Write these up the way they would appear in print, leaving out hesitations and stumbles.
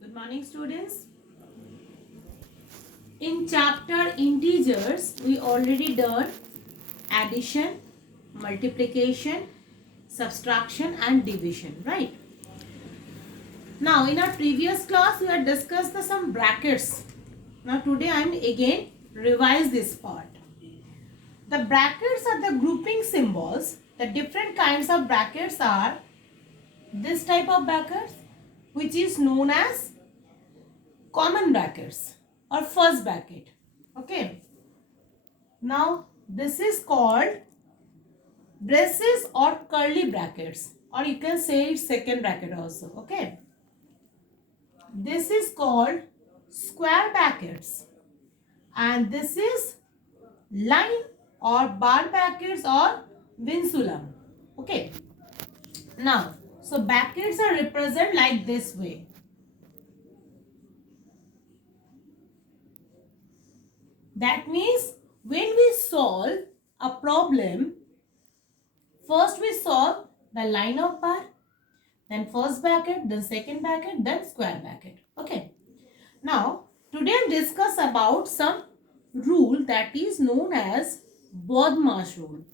Good morning, students. In chapter integers, we already done addition, multiplication, subtraction and division, right? Now, in our previous class, we had discussed some brackets. Now, today I am again revise this part. The brackets are the grouping symbols. The different kinds of brackets are this type of brackets, which is known as common brackets or first bracket. Okay. Now this is called braces or curly brackets, or you can say it's second bracket also. Okay. This is called square brackets, and this is line or bar brackets or vinculum. Okay. Now, so brackets are represented like this way. That means when we solve a problem, first we solve the line of bar, then first bracket, then second bracket, then square bracket. Okay. Now, today I'll discuss about some rule that is known as Bodmarsh rule.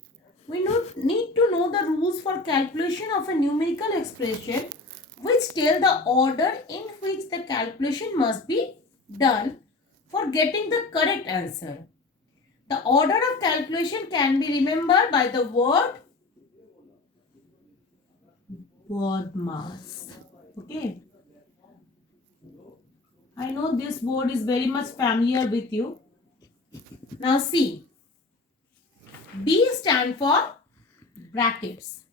We need to know the rules for calculation of a numerical expression which tell the order in which the calculation must be done for getting the correct answer. The order of calculation can be remembered by the word Bodmarsh. Okay. I know this word is very much familiar with you. Now see, B stand for brackets.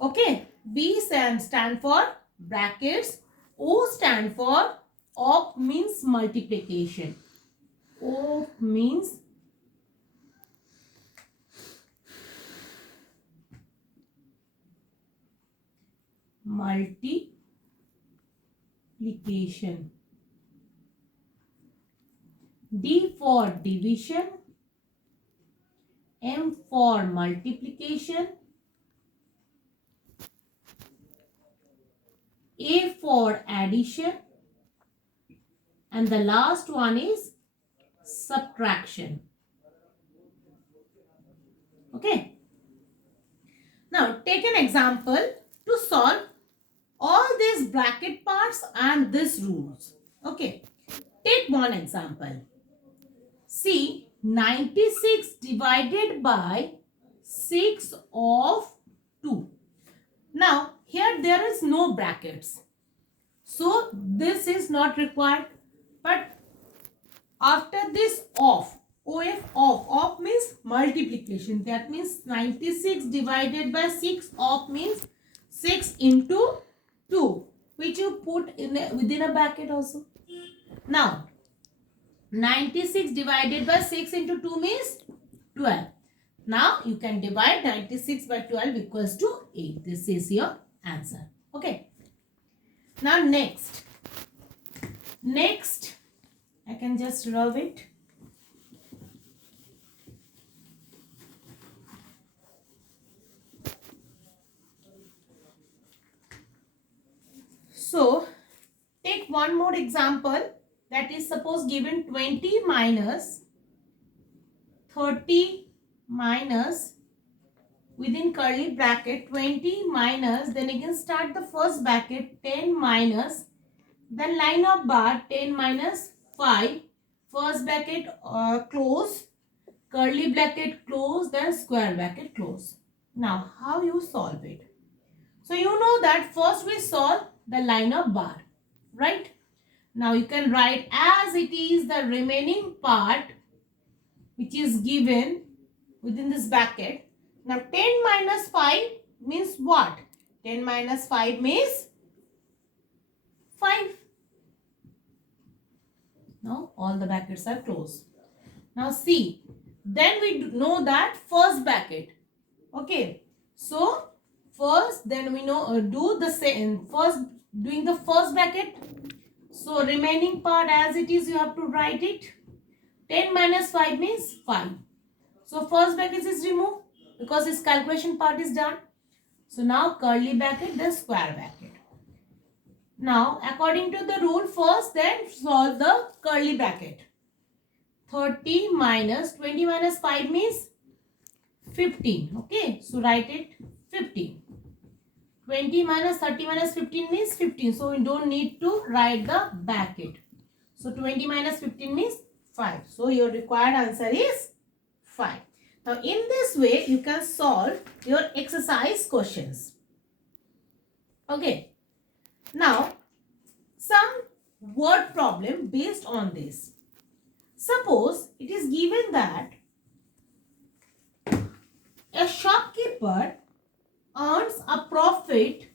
Okay, B stand for brackets. O stand for op means multiplication. O means multiplication. D for division. M for multiplication. A for addition. And the last one is subtraction. Okay. Now take an example to solve all these bracket parts and these rules. Okay. Take one example. See, 96 divided by 6 of 2. Now, here there is no brackets. So, this is not required. But after this off means multiplication. That means 96 divided by 6 means 6 into 2, which you put within a bracket also. Now, 96 divided by 6 into 2 means 12. Now, you can divide 96 by 12 equals to 8. This is your answer. Okay. Now, next, I can just rub it. So, take one more example. That is, suppose given 20 minus 30 minus within curly bracket 20 minus, then again start the first bracket 10 minus, then line of bar 10 minus 5, first bracket close, curly bracket close, then square bracket close. Now how you solve it? So you know that first we solve the line of bar, right? Now you can write as it is the remaining part which is given within this bracket. Now 10 minus 5 means what? 10 minus 5 means 5. Now all the brackets are closed. Now see, then we know that first bracket. Okay, so first then we know do the same, first doing the first bracket. So remaining part as it is you have to write it. 10 minus 5 means 5. So first bracket is removed because this calculation part is done. So now curly bracket, then square bracket. Now according to the rule, first then solve the curly bracket. 30 minus 20 minus 5 means 15. Okay, so write it 15. 20 minus 30 minus 15 means 15. So we don't need to write the bracket. So 20 minus 15 means 5. So your required answer is 5. Now in this way you can solve your exercise questions. Okay. Now some word problem based on this. Suppose it is given that a shopkeeper earns a profit.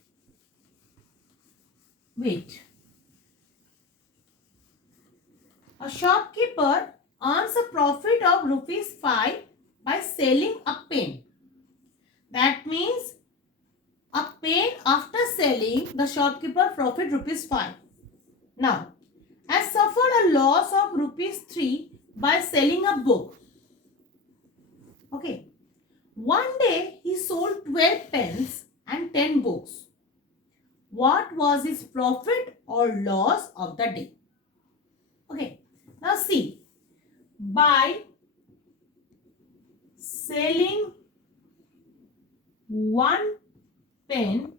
Wait. A shopkeeper earns a profit of rupees 5 by selling a pen. That means a pen after selling the shopkeeper profit rupees 5. Now, has suffered a loss of rupees 3 by selling a book. Okay. One day he sold 12 pens and 10 books. What was his profit or loss of the day? Okay. Now see, by selling one pen,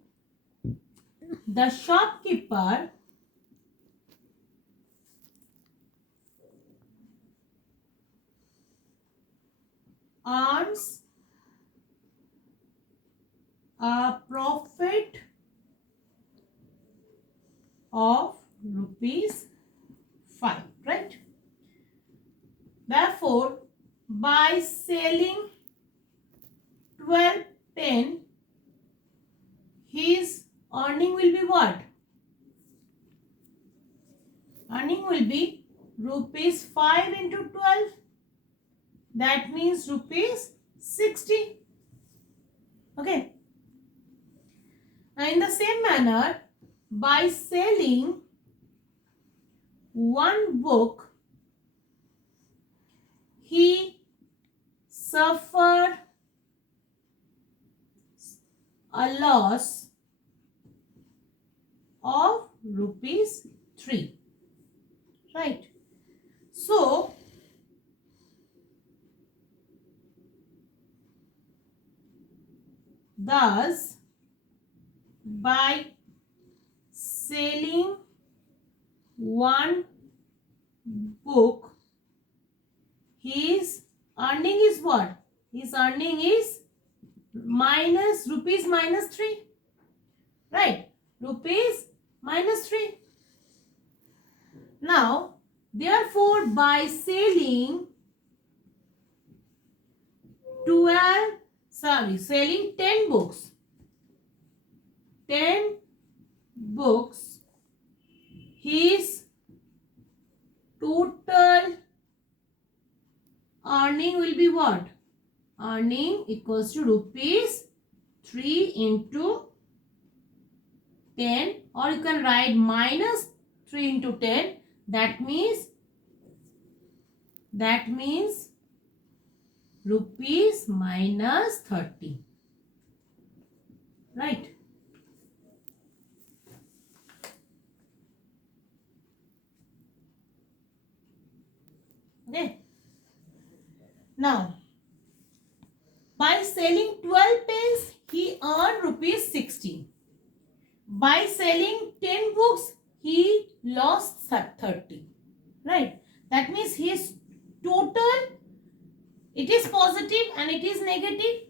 the shopkeeper earns a profit of rupees 5, right? Therefore, by selling 12 pen, his earning will be what? Earning will be rupees 5 into 12. That means rupees 60. Okay. Now in the same manner, by selling one book, he suffered a loss of rupees 3. Right. So, thus, by selling one book, his earning is what? His earning is rupees minus 3. Right? Rupees minus 3. Now, therefore, by selling selling 10 books. 10 books, his total earning will be what? Earning equals to rupees 3 into 10, or you can write minus 3 into 10. That means rupees minus 30. Right? Okay. Now, by selling 12 pens, he earned rupees 60. By selling 10 books, he lost 30. Right? That means his total, it is positive and it is negative.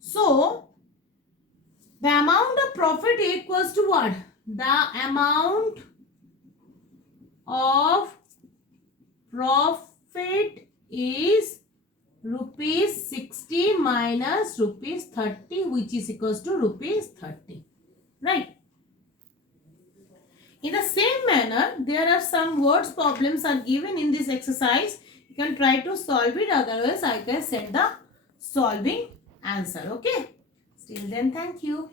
So, the amount of profit equals to what? The amount of profit is rupees 60 minus rupees 30, which is equals to rupees 30. Right? In the same manner, there are some words problems are given in this exercise. You can try to solve it, otherwise I can send the solving answer. Okay? Till then, thank you.